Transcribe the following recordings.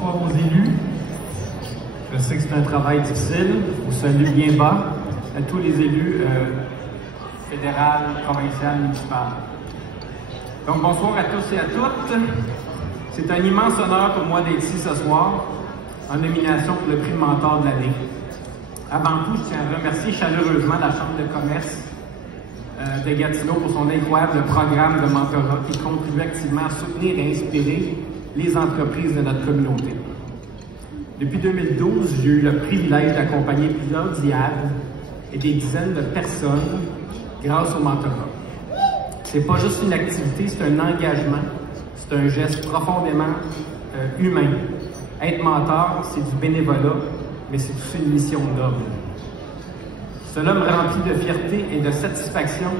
Bonsoir aux élus. Je sais que c'est un travail difficile. Je vous salue bien bas à tous les élus fédéral, provincial, municipal. Donc bonsoir à tous et à toutes. C'est un immense honneur pour moi d'être ici ce soir en nomination pour le prix de mentor de l'année. Avant tout, je tiens à remercier chaleureusement la Chambre de commerce de Gatineau pour son incroyable programme de mentorat qui contribue activement à soutenir et inspirer les entreprises de notre communauté. Depuis 2012, j'ai eu le privilège d'accompagner plusieurs diades et des dizaines de personnes grâce au mentorat. C'est pas juste une activité, c'est un engagement, c'est un geste profondément humain. Être mentor, c'est du bénévolat, mais c'est aussi une mission noble. Cela me remplit de fierté et de satisfaction,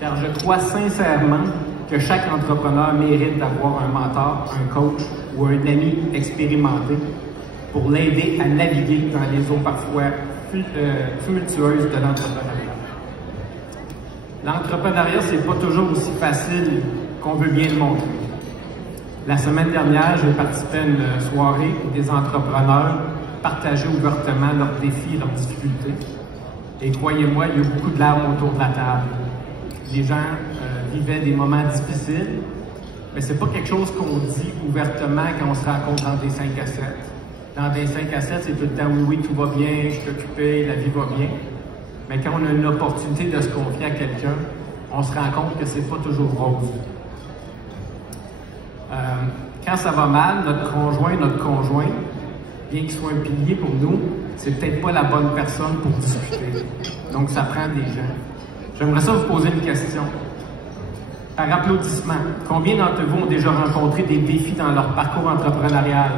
car je crois sincèrement que chaque entrepreneur mérite d'avoir un mentor, un coach ou un ami expérimenté pour l'aider à naviguer dans les eaux parfois tumultueuses de l'entrepreneuriat. L'entrepreneuriat, c'est pas toujours aussi facile qu'on veut bien le montrer. La semaine dernière, j'ai participé à une soirée où des entrepreneurs partageaient ouvertement leurs défis et leurs difficultés. Et croyez-moi, il y a eu beaucoup de larmes autour de la table. Les gens vivaient des moments difficiles, mais c'est pas quelque chose qu'on dit ouvertement quand on se rencontre dans des 5 à 7. Dans des 5 à 7, c'est tout le temps oui, tout va bien, je suis occupé, la vie va bien. Mais quand on a une opportunité de se confier à quelqu'un, on se rend compte que c'est pas toujours rose. Quand ça va mal, notre conjoint, bien qu'il soit un pilier pour nous, c'est peut-être pas la bonne personne pour discuter. Donc, ça prend des gens. J'aimerais ça vous poser une question. Par applaudissement, combien d'entre vous ont déjà rencontré des défis dans leur parcours entrepreneurial?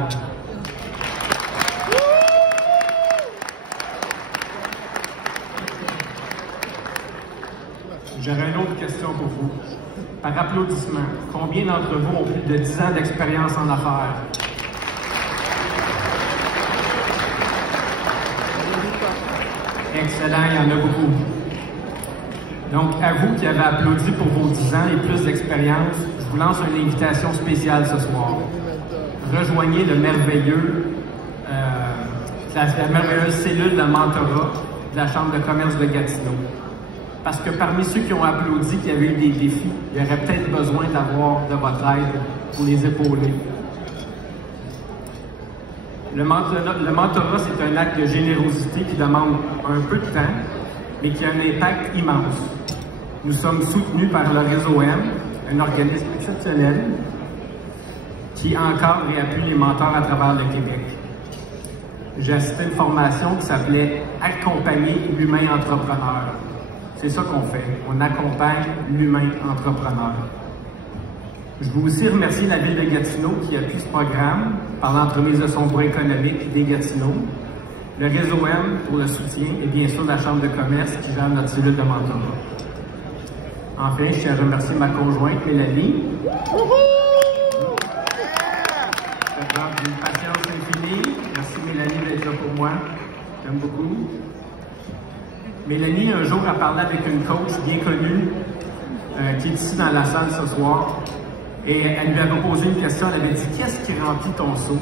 J'aurais une autre question pour vous. Par applaudissement, combien d'entre vous ont plus de 10 ans d'expérience en affaires? Excellent, il y en a beaucoup. Donc, à vous qui avez applaudi pour vos 10 ans et plus d'expérience, je vous lance une invitation spéciale ce soir. Rejoignez la merveilleuse cellule de mentorat de la Chambre de commerce de Gatineau. Parce que parmi ceux qui ont applaudi, qui avaient eu des défis, il y aurait peut-être besoin d'avoir de votre aide pour les épauler. Le mentorat, c'est un acte de générosité qui demande un peu de temps, mais qui a un impact immense. Nous sommes soutenus par le Réseau M, un organisme exceptionnel qui encadre et appuie les mentors à travers le Québec. J'ai assisté à une formation qui s'appelait « Accompagner l'humain entrepreneur ». C'est ça qu'on fait, on accompagne l'humain entrepreneur. Je veux aussi remercier la Ville de Gatineau qui appuie ce programme par l'entremise de son bureau économique des Gatineau, le Réseau M pour le soutien et bien sûr la Chambre de commerce qui gère notre cellule de mentorat. Enfin, je tiens à remercier ma conjointe Mélanie. Ça prend une patience infinie. Merci Mélanie d'être là pour moi. J'aime beaucoup. Mélanie, un jour, a parlé avec une coach bien connue qui est ici dans la salle ce soir. Et elle lui avait posé une question, elle avait dit « Qu'est-ce qui remplit ton seau? »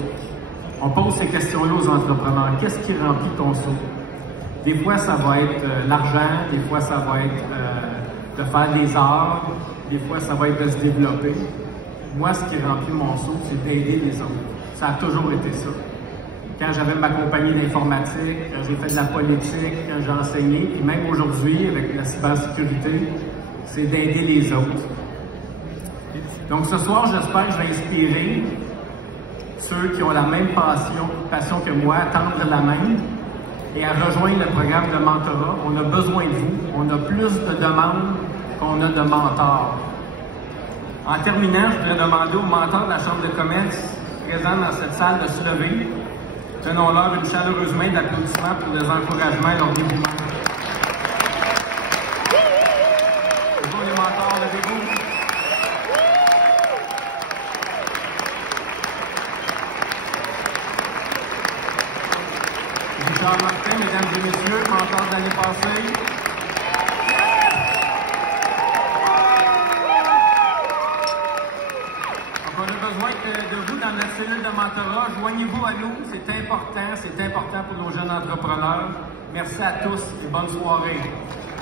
On pose ces questions-là aux entrepreneurs. Qu'est-ce qui remplit ton seau? Des fois, ça va être l'argent, des fois, ça va être de faire des arts, des fois, ça va être de se développer. Moi, ce qui remplit mon seau, c'est d'aider les autres. Ça a toujours été ça. Quand j'avais ma compagnie d'informatique, quand j'ai fait de la politique, quand j'ai enseigné, et même aujourd'hui, avec la cybersécurité, c'est d'aider les autres. Donc ce soir, j'espère que je vais inspirer ceux qui ont la même passion que moi, à tendre la main et à rejoindre le programme de mentorat. On a besoin de vous. On a plus de demandes qu'on a de mentors. En terminant, je voudrais demander aux mentors de la Chambre de commerce présents dans cette salle de se lever. Donnons-leur une chaleureuse main d'applaudissement pour les encouragements et leur dévouement. Bonjour les mentors, levez-vous. Richard Martin, mesdames et messieurs, mentor de l'année passée. Donc on a besoin de vous dans notre cellule de mentorat, joignez-vous à nous, c'est important pour nos jeunes entrepreneurs. Merci à tous et bonne soirée.